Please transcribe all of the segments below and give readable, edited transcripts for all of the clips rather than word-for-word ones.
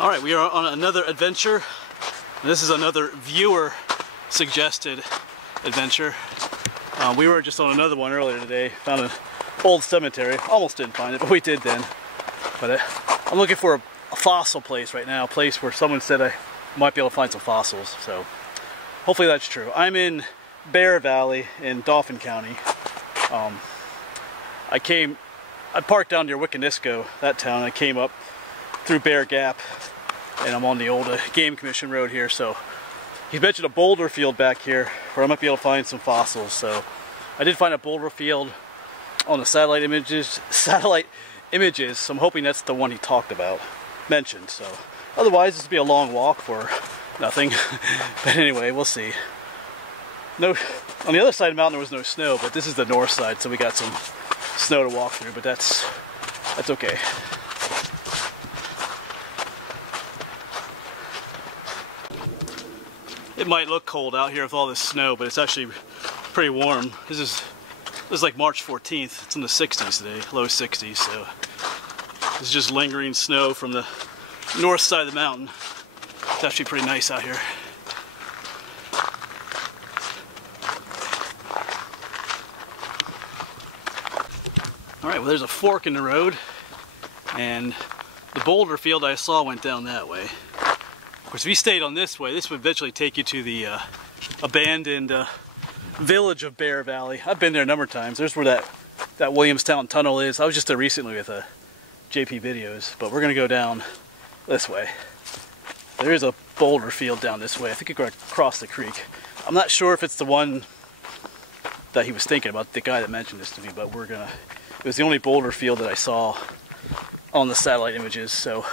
Alright, we are on another adventure. This is another viewer suggested adventure. We were just on another one earlier today. Found an old cemetery. Almost didn't find it, but we did then. But I'm looking for a fossil place right now. A place where someone said I might be able to find some fossils. So hopefully that's true. I'm in Bear Valley in Dauphin County. I parked down near Wiccanisco, that town. I came up through Bear Gap, and I'm on the old Game Commission road here. So he mentioned a boulder field back here where I might be able to find some fossils. So I did find a boulder field on the satellite images. So I'm hoping that's the one he talked about, mentioned. So otherwise, this would be a long walk for nothing. But anyway, we'll see. No, on the other side of the mountain there was no snow, but this is the north side, so we got some snow to walk through. But that's okay. It might look cold out here with all this snow, but it's actually pretty warm. This is like March 14th. It's in the 60s today, low 60s. So this is just lingering snow from the north side of the mountain. It's actually pretty nice out here. Alright, well there's a fork in the road, and the boulder field I saw went down that way. Of course, if you stayed on this way, this would eventually take you to the abandoned village of Bear Valley. I've been there a number of times. There's where that Williamstown tunnel is. I was just there recently with JP Videos, but we're going to go down this way. There is a boulder field down this way. I think you're going to cross the creek. I'm not sure if it's the one that he was thinking about, the guy that mentioned this to me, but it was the only boulder field that I saw on the satellite images, so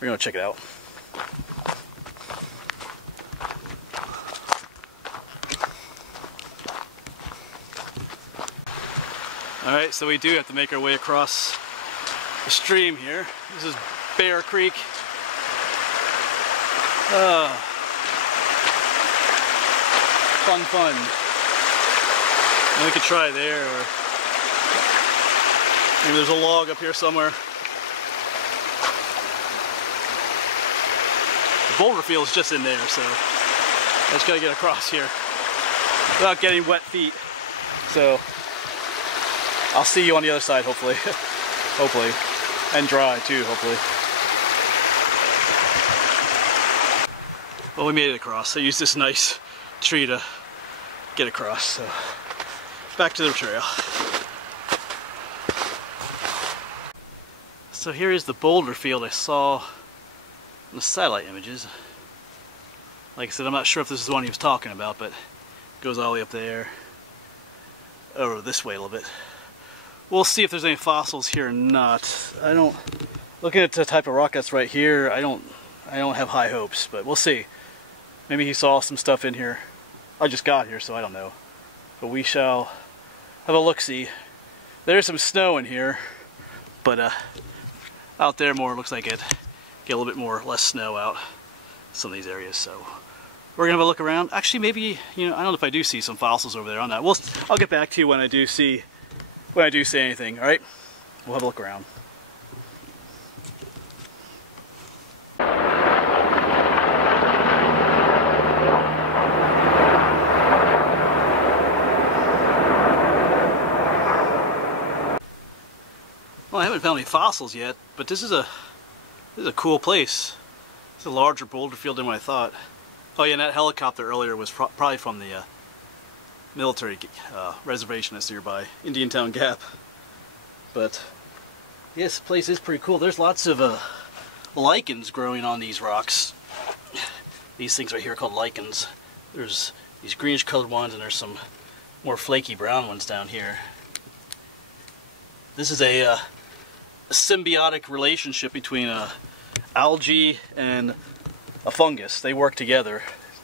we're going to check it out. Alright, so we do have to make our way across the stream here. This is Bear Creek. Fun. And we could try there, or maybe there's a log up here somewhere. The boulder field is just in there, so I just gotta get across here without getting wet feet. So I'll see you on the other side, hopefully. Hopefully. And dry, too, hopefully. Well, we made it across. I used this nice tree to get across, so back to the trail. So here is the boulder field I saw in the satellite images. Like I said, I'm not sure if this is the one he was talking about, but it goes all the way up there. Over this way a little bit. We'll see if there's any fossils here or not. Looking at the type of rock that's right here, I don't have high hopes, but we'll see. Maybe he saw some stuff in here. I just got here, so I don't know. But we shall have a look-see. There's some snow in here, but out there more looks like it get a little bit less snow out in some of these areas. So we're gonna have a look around. Actually, maybe, I don't know if I do see some fossils over there on that. I'll get back to you when I do see anything. All right, we'll have a look around. Well, I haven't found any fossils yet, but this is a cool place. It's a larger boulder field than what I thought. Oh yeah, and that helicopter earlier was probably from the military reservation that's nearby, Indiantown Gap. But yes, this place is pretty cool. There's lots of lichens growing on these rocks. These things right here are called lichens. There's these greenish colored ones, and there's some more flaky brown ones down here. This is a symbiotic relationship between algae and a fungus. They work together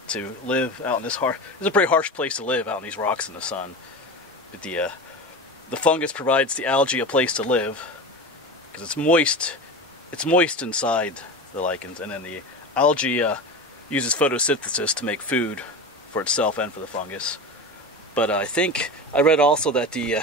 to live out in this it's a pretty harsh place to live out in these rocks in the sun. But the fungus provides the algae a place to live because it's moist. It's moist inside the lichens, and then the algae uses photosynthesis to make food for itself and for the fungus. But I think I read also that the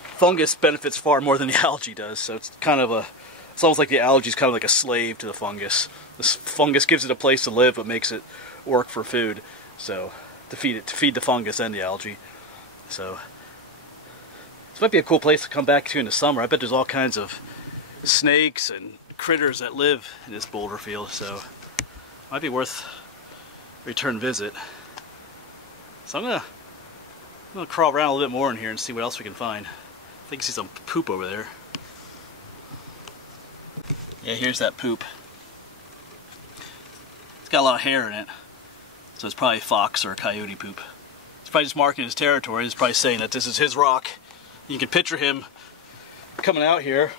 fungus benefits far more than the algae does, so it's kind of It's almost like the algae is kind of like a slave to the fungus. This fungus gives it a place to live, but makes it work for food. So to feed the fungus and the algae. So this might be a cool place to come back to in the summer. I bet there's all kinds of snakes and critters that live in this boulder field. So might be worth a return visit. So I'm gonna crawl around a little bit more in here and see what else we can find. I think I see some poop over there. Yeah, here's that poop. It's got a lot of hair in it, so it's probably fox or coyote poop. It's probably just marking his territory. He's probably saying that this is his rock. You can picture him coming out here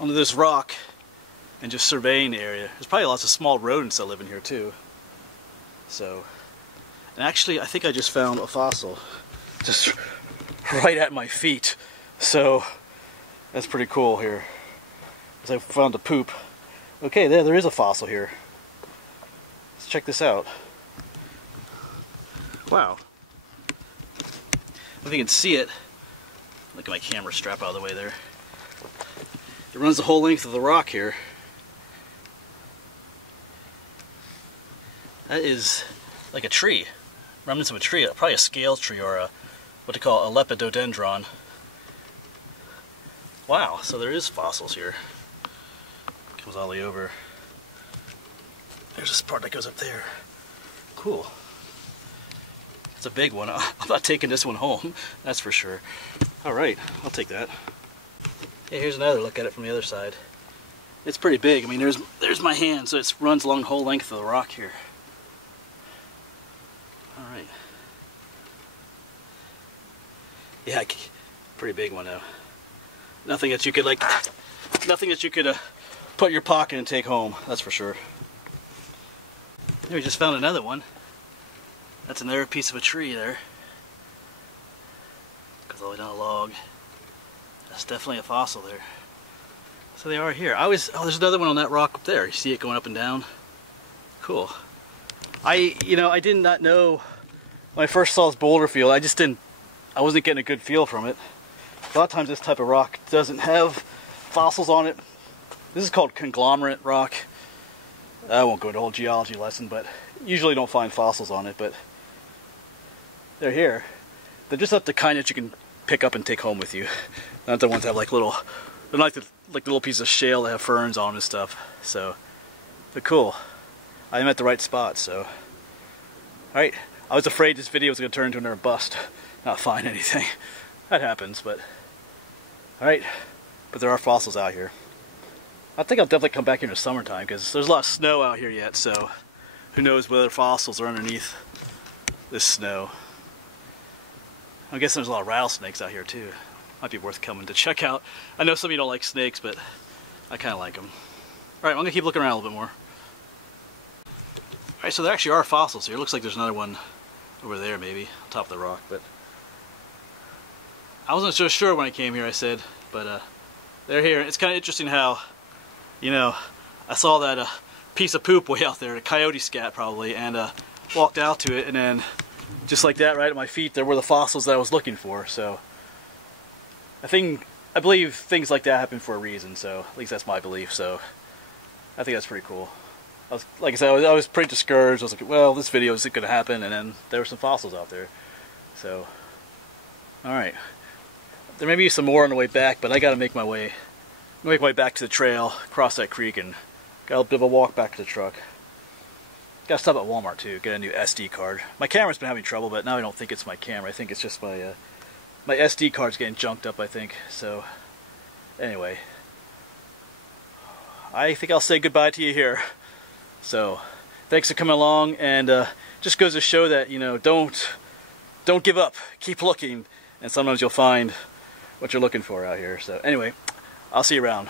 onto this rock and just surveying the area. There's probably lots of small rodents that live in here too. So, and actually I think I just found a fossil just right at my feet. So that's pretty cool here. I found a poop. Okay, there is a fossil here. Let's check this out. Wow. If you can see it, look at my camera strap out of the way there. It runs the whole length of the rock here. That is like a tree, remnants of a tree, probably a scale tree or a what they call a lepidodendron. Wow, so there is fossils here. Goes all the way over. There's this part that goes up there. Cool. It's a big one. I'm not taking this one home, that's for sure. Alright, I'll take that. Hey, here's another look at it from the other side. It's pretty big. I mean, there's my hand, so it runs along the whole length of the rock here. Alright. Yeah, pretty big one though. Nothing that you could put in your pocket and take home, that's for sure. Here, we just found another one. That's another piece of a tree there. Goes all the way down a log. That's definitely a fossil there. So they are here. Oh, there's another one on that rock up there. You see it going up and down? Cool. I did not know when I first saw this boulder field, I wasn't getting a good feel from it. A lot of times this type of rock doesn't have fossils on it. This is called conglomerate rock. I won't go into a whole geology lesson, but usually don't find fossils on it, but they're here. They're just not the kind that you can pick up and take home with you. Not the ones that have like little, they're not like the little pieces of shale that have ferns on them and stuff. So, but cool. I'm at the right spot, so. Alright, I was afraid this video was going to turn into another bust, not find anything. That happens, but. Alright, but there are fossils out here. I think I'll definitely come back here in the summertime because there's a lot of snow out here yet, so who knows whether fossils are underneath this snow. I'm guessing there's a lot of rattlesnakes out here too. Might be worth coming to check out. I know some of you don't like snakes, but I kind of like them. Alright, I'm going to keep looking around a little bit more. Alright, so there actually are fossils here. Looks like there's another one over there maybe, on top of the rock, but I wasn't so sure when I came here, I said, but they're here. It's kind of interesting how, you know, I saw that piece of poop way out there, a coyote scat probably, and walked out to it, and then just like that, right at my feet, there were the fossils that I was looking for. So I believe things like that happen for a reason. So at least that's my belief. So I think that's pretty cool. Like I said, I was pretty discouraged. I was like, well, this video isn't going to happen, and then there were some fossils out there. So, all right. There may be some more on the way back, but I got to make my way back to the trail, cross that creek, and got a bit of a walk back to the truck. Got to stop at Walmart too, get a new SD card. My camera's been having trouble, but now I don't think it's my camera. I think it's just my my SD card's getting junked up, I think. So, anyway, I think I'll say goodbye to you here. So, thanks for coming along, and just goes to show that, you know, don't give up. Keep looking, and sometimes you'll find what you're looking for out here. So, anyway, I'll see you around.